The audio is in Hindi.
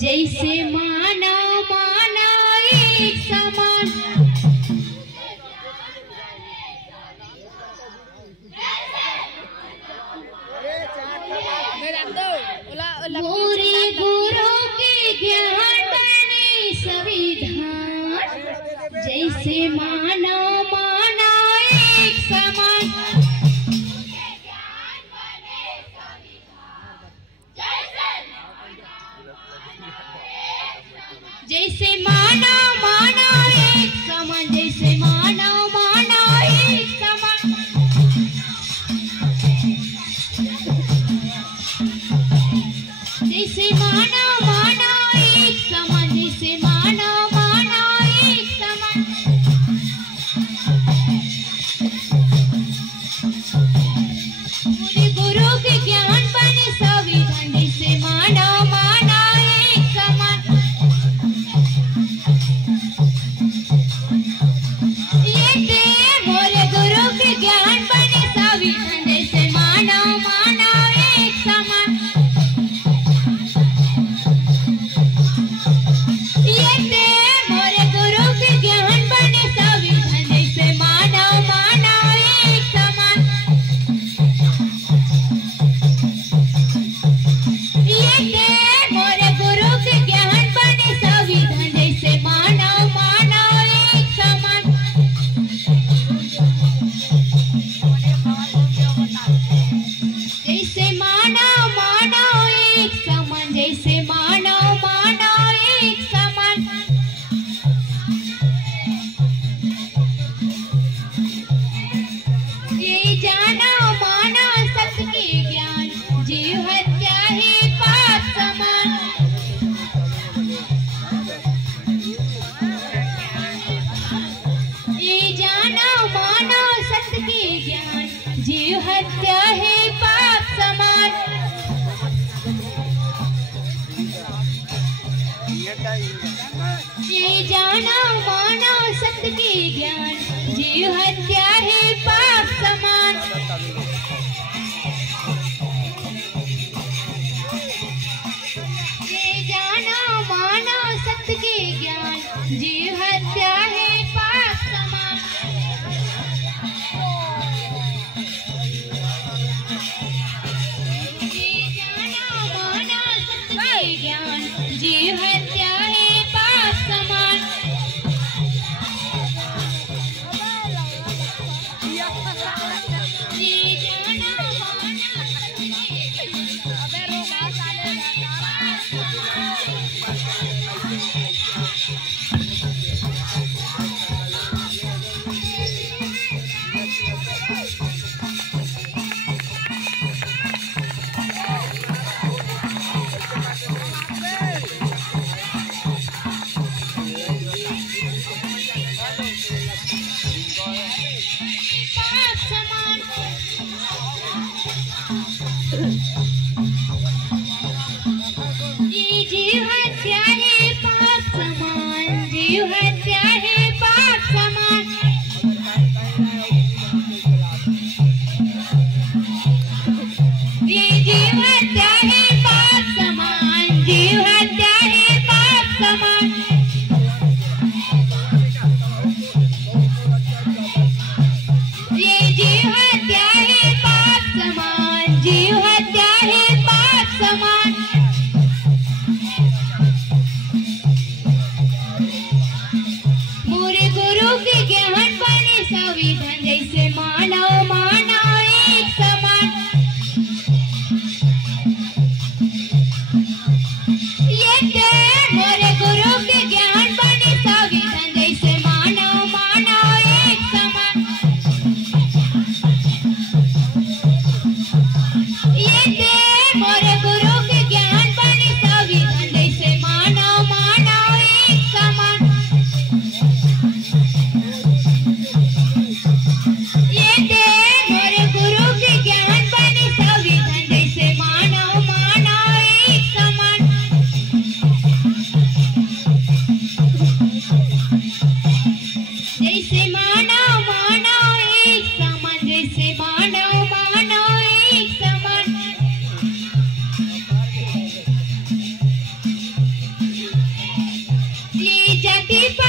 जैसे माना माना एक समान, पूरी गुरु के ज्ञान बने संविधान, जैसे माना माना एक समान। जैसे माना माना एक समान, जैसे माना माना एक समान। जैसे माना माना एक समान, जैसे माना माना एक समान। पूरे गुरु के ज्ञान बने संविधान, जैसे माना माना एक समान। मोरे गुरु के ज्ञान बने संविधान, जैसे माना माना एक समान। मोरे गुरु के ज्ञान बने संविधान, जैसे माना माना एक समान। मोरे गुरु के ज्ञान बने संविधान, जैसे माना माना एक समान। जैसे माना माना एक समान, जैसे माना माना एक समान। ये जाना माना सत्य के ज्ञान, जीव हत्या है पाप समान। ये जाना माना सत्य के ज्ञान, जीव हत्या है पाप समान। ये जाना माना सत्य के ज्ञान, जीव हत्या है पाप समान। ये जाना माना सत्य के ज्ञान, जीव हत्या है पाप समान। ज्ञान जीव हत्या है पाप समान। जीव हत्या है पाप समान, जीव हत्या है पाप समान। ये जीव हत्या है पाप समान, जीव हत्या है पाप समान। ये जीव हत्या है पाप समान, जीव हत्या है पाप समान। की